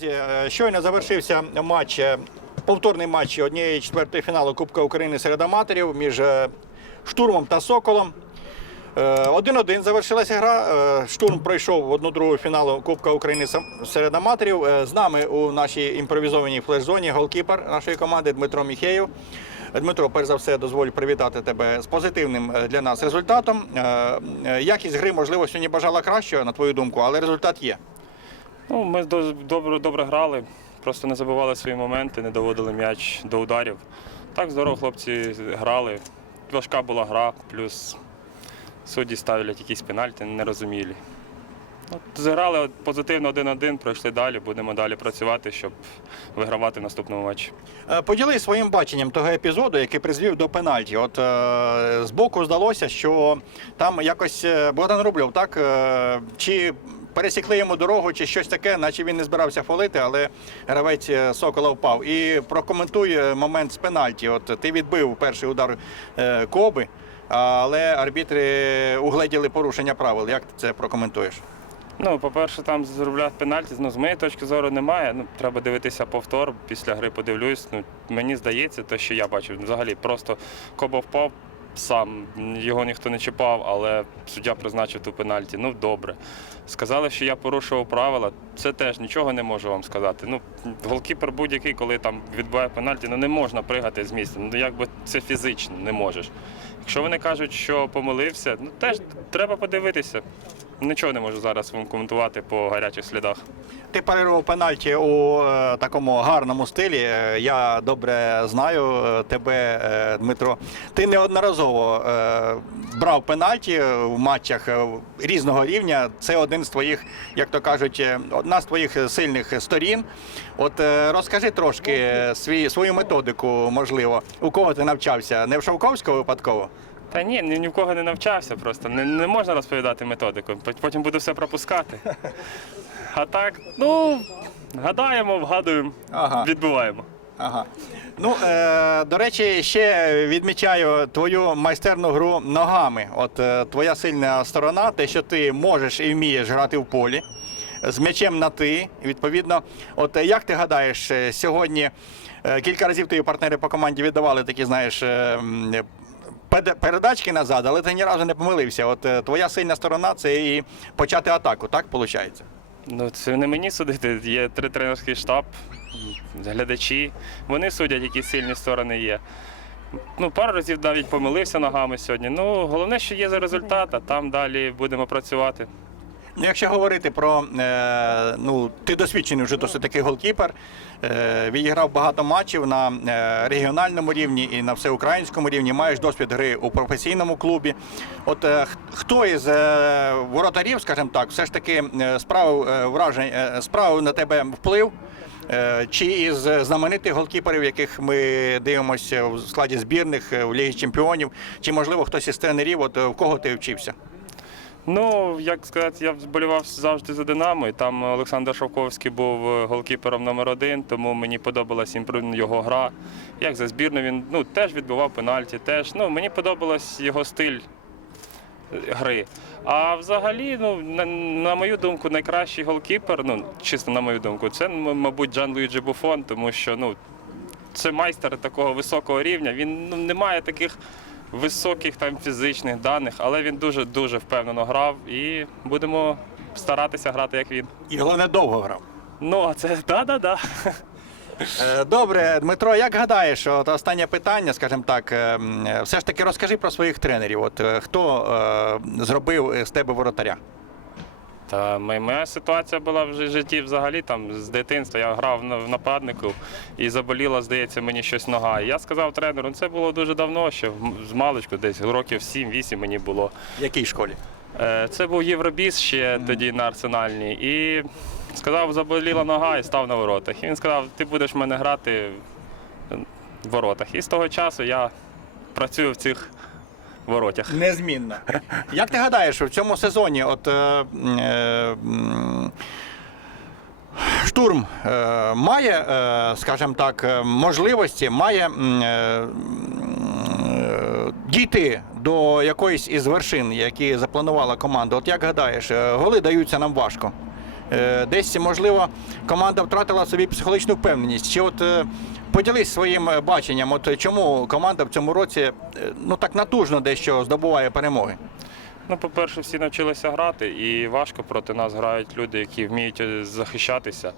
Друзі, е, щойно завершився матч, е, повторний матч однієї четвертої фіналу Кубка України серед аматорів між е, штурмом та соколом. Е, 1-1 завершилася гра. Штурм пройшов в одну другу фіналу Кубка України серед аматорів. З нами у нашій імпровізованій флеш-зоні голкіпер нашої команди Дмитро Міхеєв. Дмитро, перш за все, дозволь привітати тебе з позитивним для нас результатом. Якість гри, можливо, сьогодні бажала кращого, на твою думку, але результат є. Ну, ми добре, добре грали, просто не забивали свої моменти, не доводили м'яч до ударів. Так здорово хлопці грали. Важка була гра, плюс судді ставлять якісь пенальти нерозумілі. Зіграли позитивно 1-1, пройшли далі, будемо далі працювати, щоб вигравати в наступному матчі. Е, Поділись своїм баченням того епізоду, який призвів до пенальті. От е, збоку здалося, що там якось е, Богдан Рубльов, так чи пересікли йому дорогу, чи щось таке, наче він не збирався фолити, але гравець е, Сокола впав. І прокоментуй момент з пенальті. От ти відбив перший удар е, Коби, але арбітри угледіли порушення правил. Як ти це прокоментуєш? Ну, по-перше, там зроблять пенальті. Ну, з моєї точки зору немає. Ну, треба дивитися повтор. Після гри подивлюсь. Ну, мені здається, те, що я бачив, взагалі просто Коба впав сам, його ніхто не чіпав, але суддя призначив ту пенальті. Ну, добре. Сказали, що я порушував правила. Це теж нічого не можу вам сказати. Ну, голкіпер будь-який, коли там відбуває пенальті, ну не можна пригати з місця. Ну, якби це фізично не можеш. Якщо вони кажуть, що помилився, ну теж треба подивитися. Нічого не можу зараз вам коментувати по гарячих слідах. Ти парирував пенальті у е, такому гарному стилі. Е, Я добре знаю е, тебе, е, Дмитро. Ти неодноразово е, брав пенальті в матчах е, різного рівня. Це один з твоїх, як то кажуть, одна з твоїх сильних сторін. От е, розкажи трошки свій, свою методику, можливо, у кого ти навчався? Не в Шовковського випадково? Та ні, ні, ні в кого не навчався просто. Не, не можна розповідати методику, потім буду все пропускати. А так, ну, гадаємо, вгадуємо, Ага. відбиваємо. Ага. Ну, е, до речі, ще відмічаю твою майстерну гру ногами. От е, твоя сильна сторона, те, що ти можеш і вмієш грати в полі з м'ячем на ти. Відповідно, от е, як ти гадаєш, е, сьогодні е, кілька разів твої партнери по команді віддавали такі, знаєш. е, м, Передачки назад, але ти ні разу не помилився. От е, твоя сильна сторона це і почати атаку, так виходить? Ну, це не мені судити. Є три тренерський штаб, глядачі. Вони судять, які сильні сторони є. Ну, пару разів навіть помилився ногами сьогодні. Ну, головне, що є за результат, а там далі будемо працювати. Ну, Якщо говорити про е, ну, ти досвідчений вже досить такий голкіпер, е, відіграв багато матчів на е, регіональному рівні і на всеукраїнському рівні. Маєш досвід гри у професійному клубі. От хто із воротарів, скажімо так, все ж таки справив вражень, е, справив на тебе вплив? Чи із знаменитих голкіперів, яких ми дивимося в складі збірних в Лігі Чемпіонів, чи можливо хтось із тренерів, от в кого ти вчився? Ну, як сказати, я вболівав завжди за Динамо, і там Олександр Шовковський був е, голкіпером номер один, тому мені подобалась його гра. Як за збірну він ну, теж відбивав пенальті, теж. Ну, мені подобалась його стиль е, гри. А взагалі, ну, на, на мою думку, найкращий голкіпер, ну, чисто на мою думку, це, мабуть, Джан Луїджі Буфон, тому що ну, це майстер такого високого рівня. Він ну, не має таких високих там фізичних даних, але він дуже дуже впевнено грав і будемо старатися грати як він. І головне довго грав. Ну, а це да-да-да. Е, Добре, Дмитро, як гадаєш, от останнє питання, скажімо так, е, е, все ж таки розкажи про своїх тренерів. От е, хто е, зробив з тебе воротаря? Та моя- ситуація була в житті взагалі там з дитинства. Я грав в нападнику і заболіла, здається, мені щось нога. І я сказав тренеру, ну це було дуже давно, ще з маличку, десь років 7-8 мені було. В якій школі? Е, Це був Євробіс ще тоді на арсенальній. І сказав, заболіла нога і став на воротах. І він сказав, ти будеш в мене грати в воротах. І з того часу я працюю в цих воротях. Незмінно. Як ти гадаєш, в цьому сезоні от, е, е, штурм е, має, е, скажімо так, е, можливості, має е, дійти до якоїсь із вершин, які запланувала команда? От як гадаєш, е, голи даються нам важко. Е, десь, можливо, команда втратила собі психологічну впевненість. Чи от е, поділись своїм е, баченням, от чому команда в цьому році ну так натужно дещо здобуває перемоги? Ну, по-перше, всі навчилися грати, і важко проти нас грають люди, які вміють захищатися.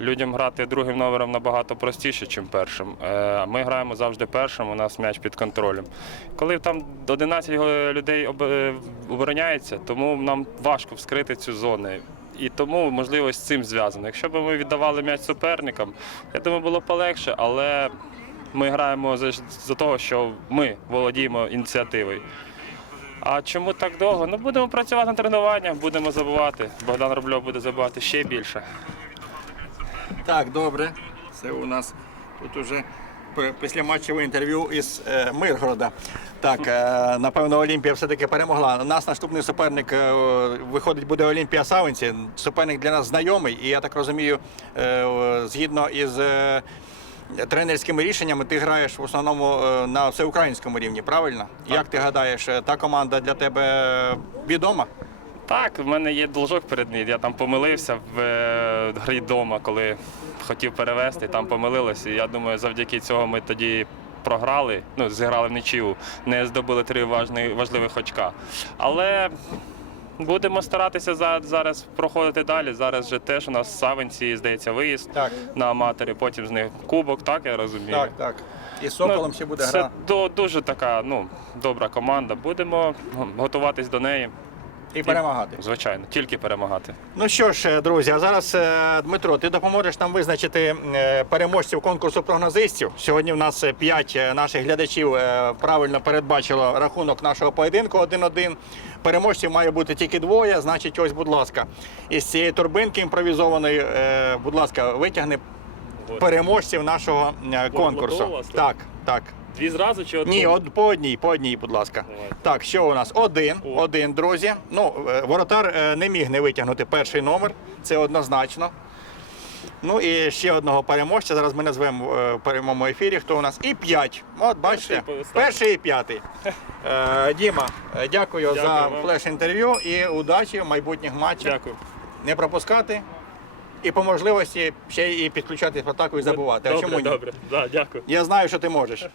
Людям грати другим номером набагато простіше, ніж першим. Ми граємо завжди першим, у нас м'яч під контролем. Коли там 11 людей обороняється, тому нам важко вскрити цю зону. І тому, можливо, з цим зв'язано. Якщо б ми віддавали м'яч суперникам, я думаю, було б полегше, але ми граємо за, за того, що ми володіємо ініціативою. А чому так довго? Ну будемо працювати на тренуваннях, будемо забувати. Богдан Рубльов буде забувати ще більше. Так, добре. Це у нас тут уже після матчеве інтерв'ю із е, Миргорода. Так, е, напевно, Олімпія все-таки перемогла. Наш наступний суперник е, виходить буде Олімпія Савинці. Суперник для нас знайомий, і я так розумію, е, згідно із. е, Тренерськими рішеннями ти граєш в основному е, на всеукраїнському рівні, правильно? Як ти гадаєш, е, та команда для тебе відома? Так, в мене є должок перед ним. Я там помилився в е, грі вдома, коли хотів перевести, там помилилися. І я думаю, завдяки цього ми тоді програли, ну, зіграли в нічию, не здобули три важливих очка. Але будемо старатися за- зараз проходити далі. Зараз же теж у нас в Савинці, здається, виїзд Так. на аматорі, потім з них кубок, так я розумію. Так, так. І Соколом Ну, ще буде це гра. до- дуже така ну, добра команда. Будемо готуватись до неї. І перемагати. Звичайно, тільки перемагати. Ну що ж, е, друзі, а зараз е, Дмитро, ти допоможеш нам визначити е, переможців конкурсу прогнозистів. Сьогодні в нас 5 наших глядачів правильно передбачило рахунок нашого поєдинку 1-1. Переможців має бути тільки двоє. Значить, ось, будь ласка, із цієї турбинки імпровізованої, будь ласка, витягни переможців нашого конкурсу. Так, так. Дві зразу чи одну? Ні, од, по одній, по одній, будь ласка. Давайте. Так, що у нас? Один, О. один, друзі. Ну, е, воротар е, не міг не витягнути перший номер, це однозначно. Ну і ще одного переможця. Зараз ми назвемо е, в прямому ефірі, хто у нас. І п'ять. От бачите, Перший перший і п'ятий. Е, Діма, е, дякую, Дякую за вам. флеш-інтерв'ю і удачі в майбутніх матчах. Дякую. Не пропускати. І по можливості ще і підключатись в атаку і забувати. а чому добре, ні? добре. Да, дякую. Я знаю, що ти можеш.